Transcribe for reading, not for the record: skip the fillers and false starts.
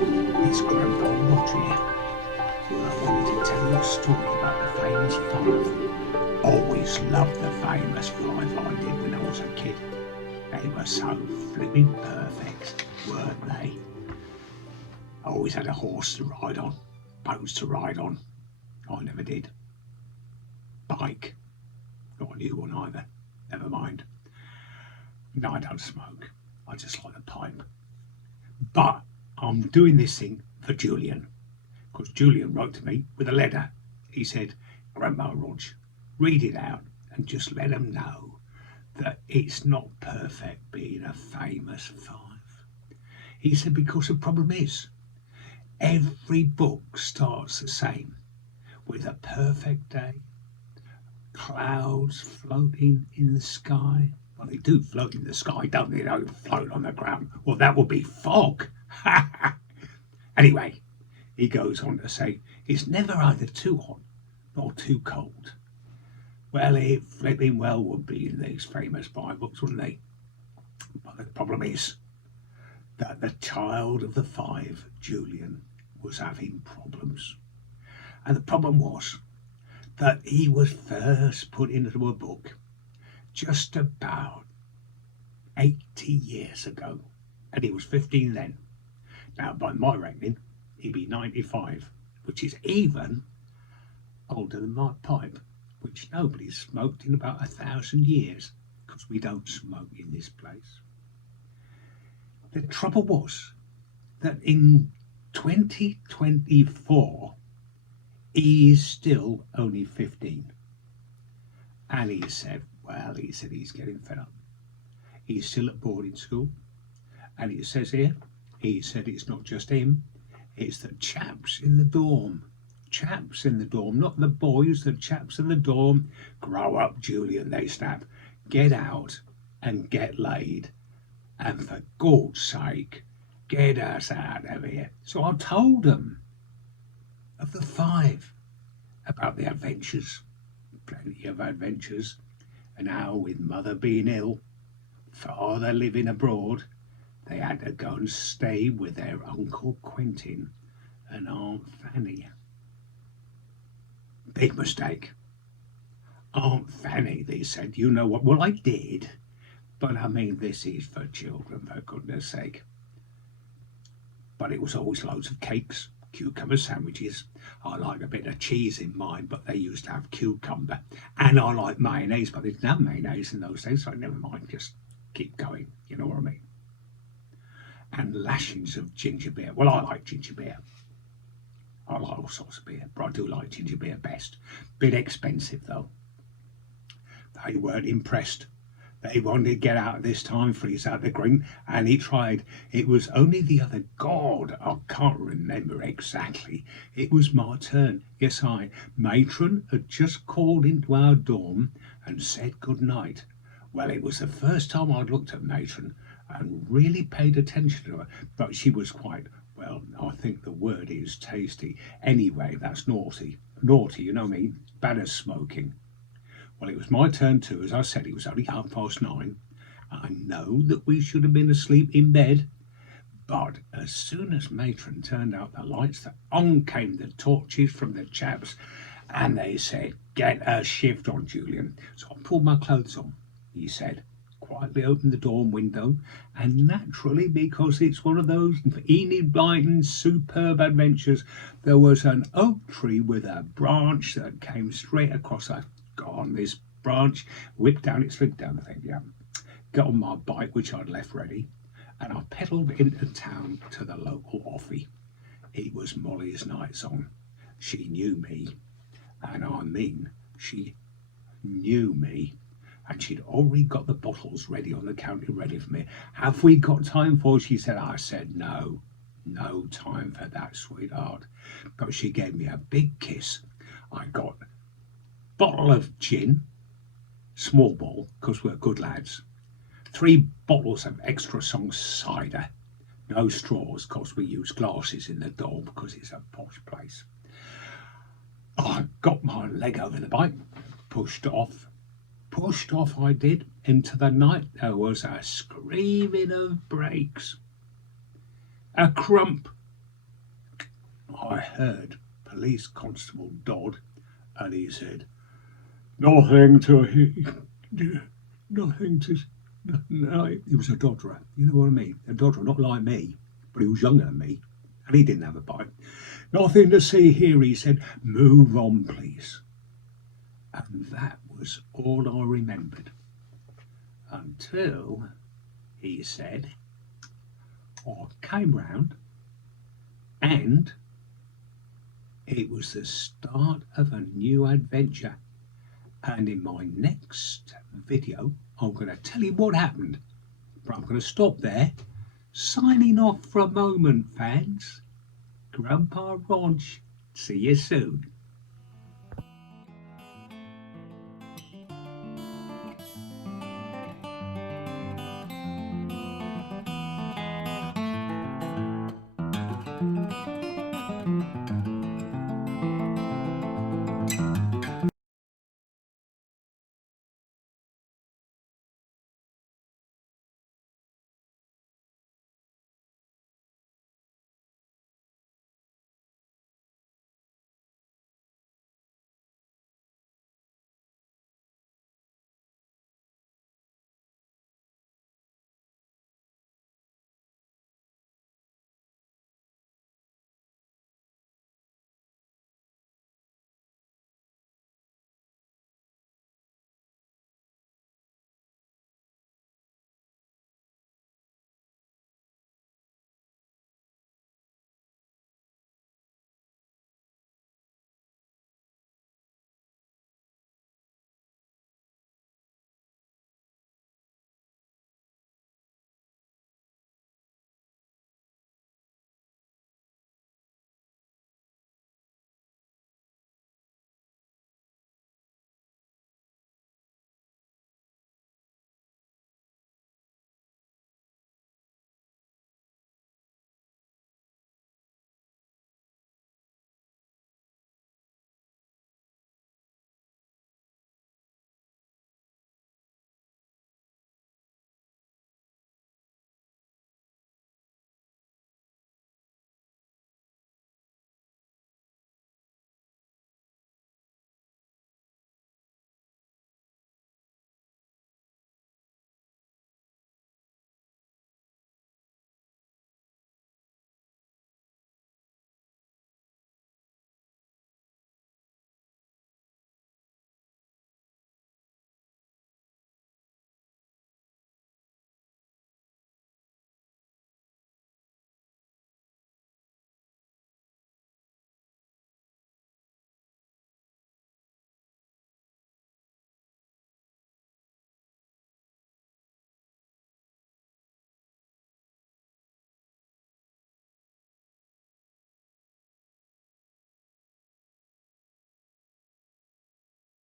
It's Grandpa Roger here. I wanted to tell you a story about the famous five. Always loved the famous five I did when I was a kid. They were so flipping perfect, weren't they? I always had a horse to ride on, boats to ride on. I never did. Bike, not a new one either. Never mind. No, I don't smoke. I just like the pipe. But I'm doing this thing for Julian, because Julian wrote to me with a letter. He said, Grandma Rog, read it out and just let them know that it's not perfect being a famous five. He said, because the problem is, every book starts the same, with a perfect day, clouds floating in the sky. Well, they do float in the sky, don't they? They don't float on the ground. Well, that would be fog. Anyway, he goes on to say, it's never either too hot nor too cold. Well, it flipping well would be in these famous five books, wouldn't they? But the problem is that the child of the five, Julian, was having problems. And the problem was that he was first put into a book just about 80 years ago. And he was 15 then. Now, by my reckoning, he'd be 95, which is even older than my pipe, which nobody's smoked in about 1,000 years, because we don't smoke in this place. The trouble was that in 2024, he is still only 15. And he said he's getting fed up. He's still at boarding school. And it says here, he said it's not just him, it's the chaps in the dorm. Chaps in the dorm, not the boys, the chaps in the dorm. Grow up, Julian, they snap. Get out and get laid. And for God's sake, get us out of here. So I told them of the five, about the adventures, plenty of adventures, and how with mother being ill, father living abroad, they had to go and stay with their Uncle Quentin and Aunt Fanny. Big mistake. Aunt Fanny, they said, you know what? Well, I did. But I mean, this is for children, for goodness sake. But it was always loads of cakes, cucumber sandwiches. I like a bit of cheese in mine, but they used to have cucumber. And I like mayonnaise, but they didn't have mayonnaise in those days, so never mind, just keep going, you know what I mean? And lashings of ginger beer. Well, I like ginger beer. I like all sorts of beer, but I do like ginger beer best. Bit expensive, though. They weren't impressed. They wanted to get out this time, freeze out the green, and he tried. It was only the other God, I can't remember exactly. It was my turn. Yes, Matron had just called into our dorm and said good night. Well, it was the first time I'd looked at Matron and really paid attention to her, but she was quite, well, I think the word is tasty. Anyway, that's naughty. Naughty, you know what I mean? Bad as smoking. Well, it was my turn too. As I said, it was only 9:30. I know that we should have been asleep in bed, but as soon as Matron turned out the lights, on came the torches from the chaps, and they said, get a shift on, Julian. So I pulled my clothes on, he said, quietly opened the dorm window, and naturally, because it's one of those Enid Blyton superb adventures, there was an oak tree with a branch that came straight across. I got on this branch, whipped down, it slid down, I think, yeah. Got on my bike, which I'd left ready, and I pedalled into town to the local offie. It was Molly's night song. She knew me, and I mean, she knew me. And she'd already got the bottles ready on the counter, ready for me. Have we got time for? She said. I said, no time for that, sweetheart. But she gave me a big kiss. I got a bottle of gin, small bottle, because we're good lads. 3 bottles of extra strong cider. No straws, because we use glasses in the dorm because it's a posh place. I got my leg over the bike, pushed off I did, into the night. There was a screaming of brakes. A crump I heard Police Constable Dodd, and he said, "Nothing to nothing to." No, he was a dodderer. You know what I mean? A dodderer, not like me, but he was younger than me, and he didn't have a bike. "Nothing to see here," he said. "Move on, please." And that was all I remembered until he said, I came round and it was the start of a new adventure. And in my next video, I'm going to tell you what happened. But I'm going to stop there. Signing off for a moment, fans. Grandpa Ronch. See you soon.